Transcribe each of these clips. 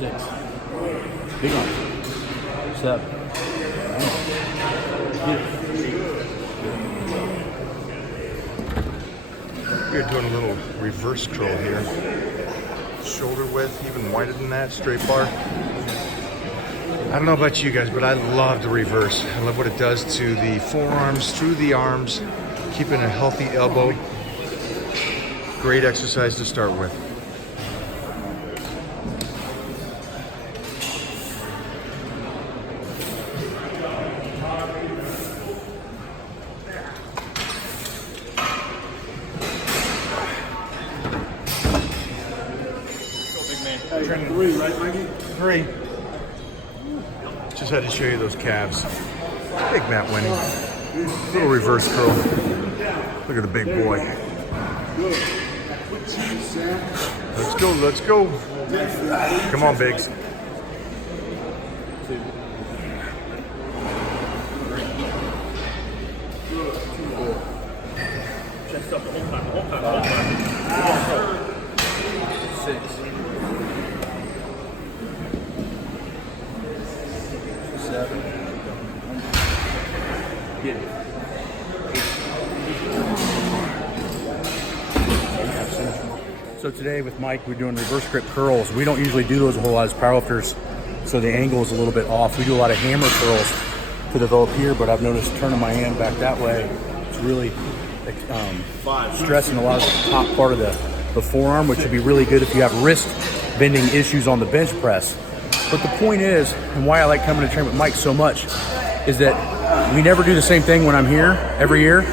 6. Big arms. 7. We're doing a little reverse curl here. Shoulder width, even wider than that, straight bar. I don't know about you guys, but I love the reverse. I love what it does to the forearms, through the arms, keeping a healthy elbow. Great exercise to start with. Training 3, right, Mikey? 3. Just had to show you those calves. Big mat winning. Little reverse curl. Look at the big boy. Let's go, let's go. Come on, Biggs. Chest up the whole time. 6. 7. Get it. 8. So today with Mike, we're doing reverse grip curls. We don't usually do those a whole lot as powerlifters, so the angle is a little bit off. We do a lot of hammer curls to develop here, but I've noticed turning my hand back that way, it's really stressing a lot of the top part of the forearm, which would be really good if you have wrist bending issues on the bench press. But the point is, and why I like coming to train with Mike so much, is that we never do the same thing when I'm here every year,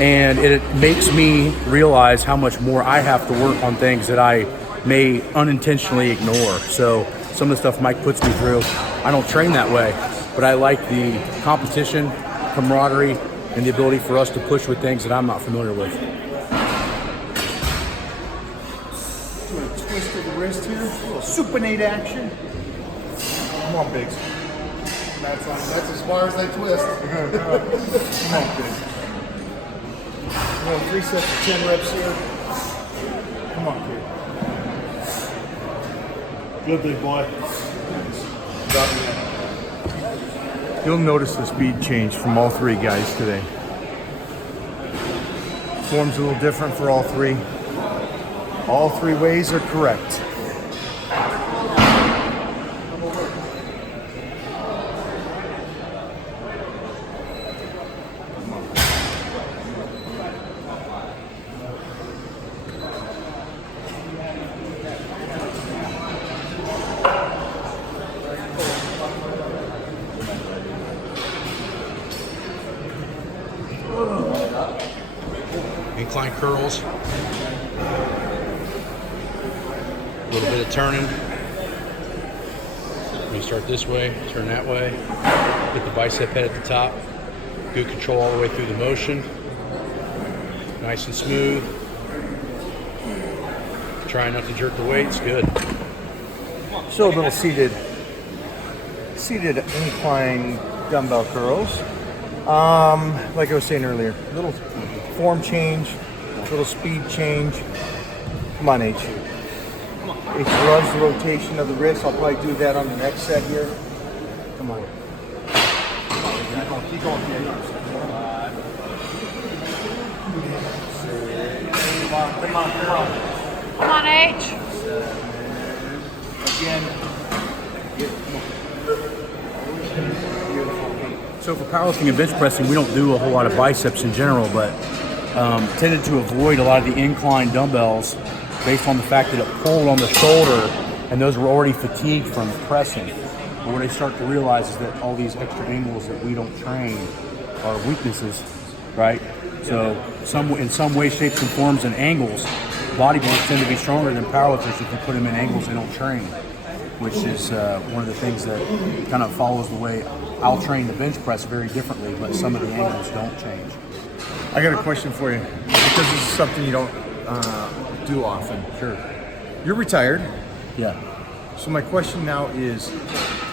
and it makes me realize how much more I have to work on things that I may unintentionally ignore. So some of the stuff Mike puts me through, I don't train that way, but I like the competition, camaraderie, and the ability for us to push with things that I'm not familiar with. Doing a twist of the wrist here, a little supinate action. Come on, Biggs. That's as far as I twist. Come on, Biggs. 3 sets of 10 reps here. Come on, kid. Good big boy. You'll notice the speed change from all 3 guys today. Form's a little different for all 3. All 3 ways are correct. Incline curls. A little bit of turning. You start this way, turn that way. Get the bicep head at the top. Good control all the way through the motion. Nice and smooth. Try not to jerk the weights. Good. Show a little seated incline dumbbell curls. Like I was saying earlier, little form change, little speed change. Come on, H. H loves the rotation of the wrist. I'll probably do that on the next set here. Come on. Keep going. Come on. Come on, H. Again. So for powerlifting and bench pressing, we don't do a whole lot of biceps in general, but tended to avoid a lot of the incline dumbbells based on the fact that it pulled on the shoulder, and those were already fatigued from pressing. But what I start to realize is that all these extra angles that we don't train are weaknesses, right? So in some way, shapes, and forms and angles, bodybuilders tend to be stronger than powerlifters if you put them in angles they don't train, which is one of the things that kind of follows the way I'll train the bench press very differently, but some of the angles don't change. I got a question for you, because this is something you don't do often. Sure. You're retired. Yeah. So my question now is,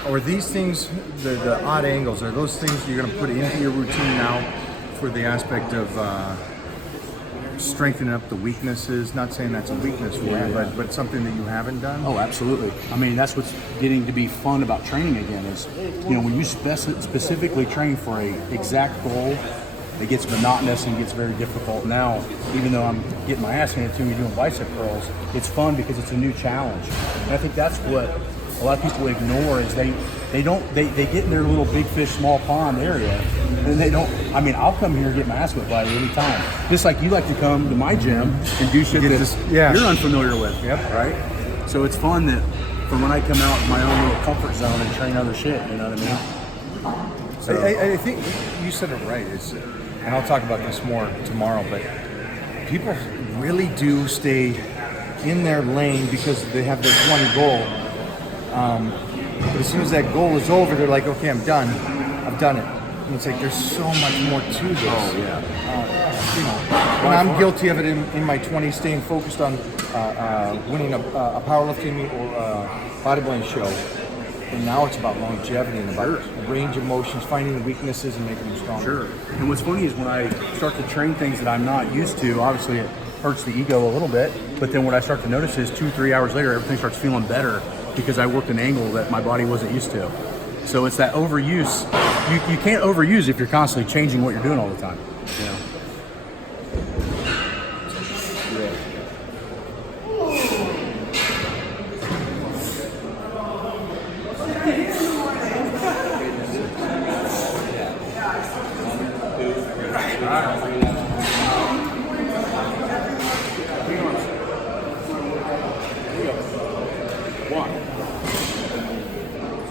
are these things, the odd angles, are those things you're going to put into your routine now for the aspect of strengthening up the weaknesses. Not saying that's a weakness for you, but something that you haven't done. Oh, absolutely. I mean, that's what's getting to be fun about training again is, you know, when you specifically train for a exact goal, it gets monotonous and gets very difficult. Now, even though I'm getting my ass handed to me doing bicep curls, it's fun because it's a new challenge. And I think that's what a lot of people ignore is they get in their little big fish, small pond area, and they don't. I mean, I'll come here and get my ass whipped by it any time. Just like you like to come to my gym and do shit that you're unfamiliar with. Yep. Right? So it's fun that from when I come out of my own little comfort zone and train other shit, you know what I mean? So I think you said it right. And I'll talk about this more tomorrow, but people really do stay in their lane because they have this one goal. But as soon as that goal is over, they're like, okay, I'm done. I've done it. And it's like, there's so much more to this. Oh, yeah. You know, and I'm guilty of it in my 20s, staying focused on winning a powerlifting meet or bodybuilding show. And now it's about longevity and about range of motions, finding the weaknesses and making them stronger. Sure. And what's funny is when I start to train things that I'm not used to, obviously it hurts the ego a little bit, but then what I start to notice is 2-3 hours later, everything starts feeling better because I worked an angle that my body wasn't used to. So it's that overuse. You can't overuse if you're constantly changing what you're doing all the time. You know?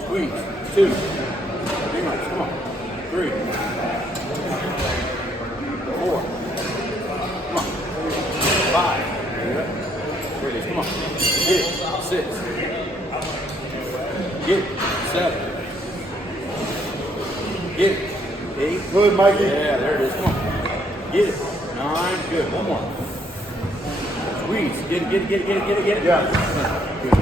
Squeeze. 2. Hang on. Come on. 3. 4. Come on. 5. There it is. Come on. Get it. 6. Get it. 7. Get it. 8. Good, Mikey. Yeah, there it is. Come on. Get it. 9. Good. One more. Squeeze. Get it. Yeah. Good.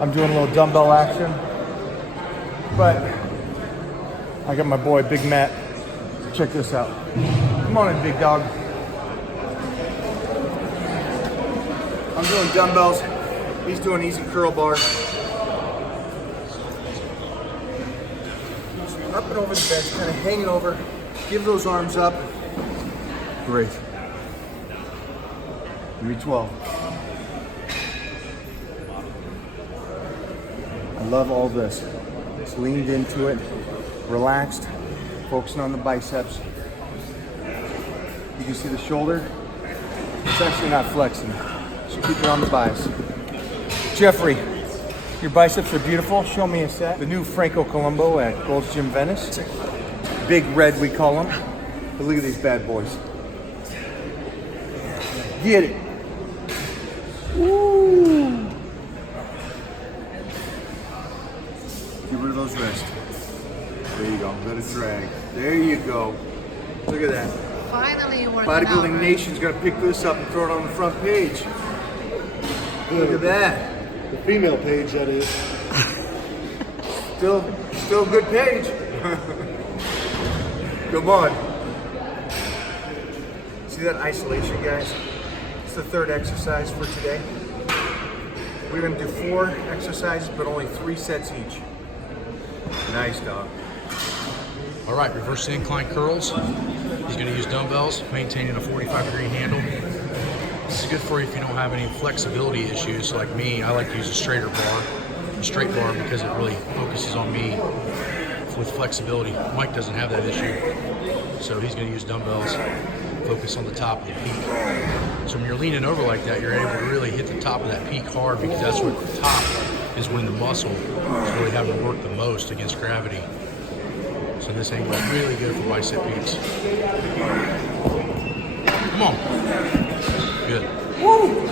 I'm doing a little dumbbell action, but I got my boy Big Matt. Check this out. Come on in, big dog. I'm doing dumbbells. He's doing easy curl bar. Up and over the bench, kind of hanging over. Give those arms up. Great. Give me 12. I love all this. Just leaned into it, relaxed, focusing on the biceps. You can see the shoulder. It's actually not flexing, so keep it on the biceps. Jeffrey, your biceps are beautiful. Show me a set. The new Franco Colombo at Gold's Gym Venice. Big Red, we call them. But look at these bad boys. Get it. Woo. Get rid of those wrists. There you go. Let it drag. There you go. Look at that. Finally, you worked Bodybuilding it out, Nation's gonna pick this up and throw it on the front page. Look at that. The female page, that is. Still a good page. Come on. See that isolation, guys? It's the third exercise for today. We're gonna do 4 exercises, but only 3 sets each. Nice, dog. All right, reverse the incline curls. He's going to use dumbbells, maintaining a 45-degree handle. This is good for you if you don't have any flexibility issues like me. I like to use a straight bar because it really focuses on me with flexibility. Mike doesn't have that issue, so he's going to use dumbbells, focus on the top of the peak. So when you're leaning over like that, you're able to really hit the top of that peak hard because that's what the top is when the muscle is really having to work the most against gravity. So this angle is really good for bicep peaks. Come on. Good. Woo!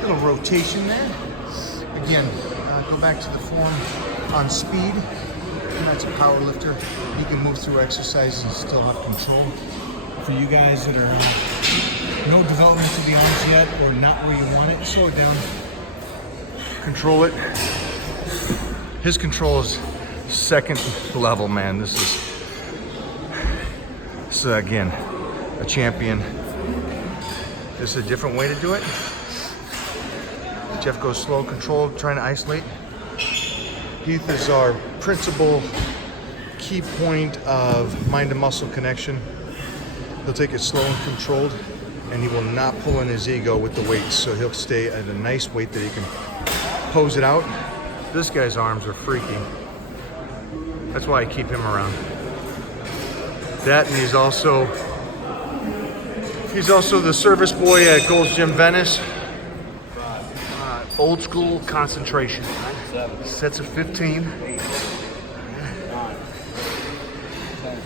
Little rotation there. Again, go back to the form on speed. You're not a power lifter. You can move through exercises and still have control. For you guys that are no development to the arms yet or not where you want it, slow it down. Control it. His control is second level, man. This is again, a champion. This is a different way to do it. Jeff goes slow, controlled, trying to isolate. Heath is our principal key point of mind and muscle connection. He'll take it slow and controlled, and he will not pull in his ego with the weights. So he'll stay at a nice weight that he can pose it out. This guy's arms are freaky. That's why I keep him around. That, and he's also the service boy at Gold's Gym Venice. Old school concentration. Sets of 15. 9, 10,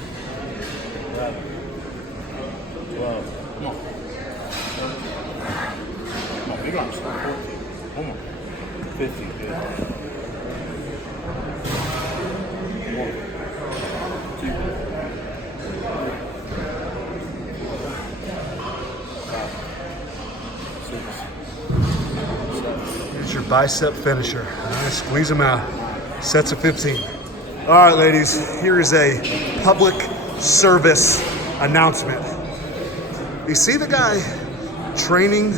11, 12. Come on. Come on, big arms. One more. 50. Good. 1, 2, 5, 6. It's your bicep finisher. All right, squeeze them out. Sets of 15. All right, ladies, here is a public service announcement. You see the guy training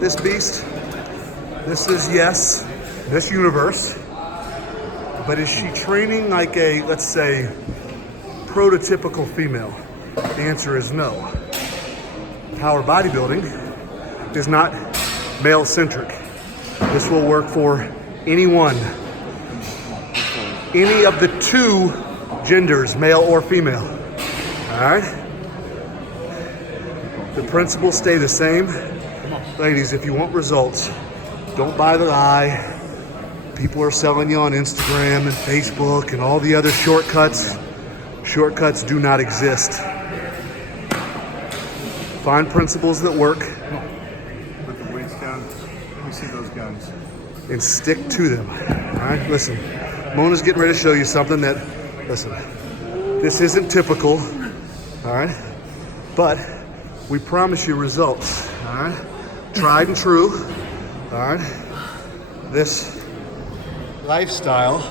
this beast? This is, yes, this universe. But is she training like a, let's say, prototypical female? The answer is no. Power bodybuilding is not male-centric. This will work for anyone, any of the two genders, male or female. All right? The principles stay the same. Ladies, if you want results, don't buy the lie. People are selling you on Instagram and Facebook and all the other shortcuts. Shortcuts do not exist. Find principles that work. Put the weights down. Let me see those guns. And stick to them. All right, listen. Mona's getting ready to show you something that, listen, this isn't typical, all right? But we promise you results, all right? Tried and true, all right? This lifestyle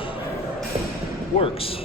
works.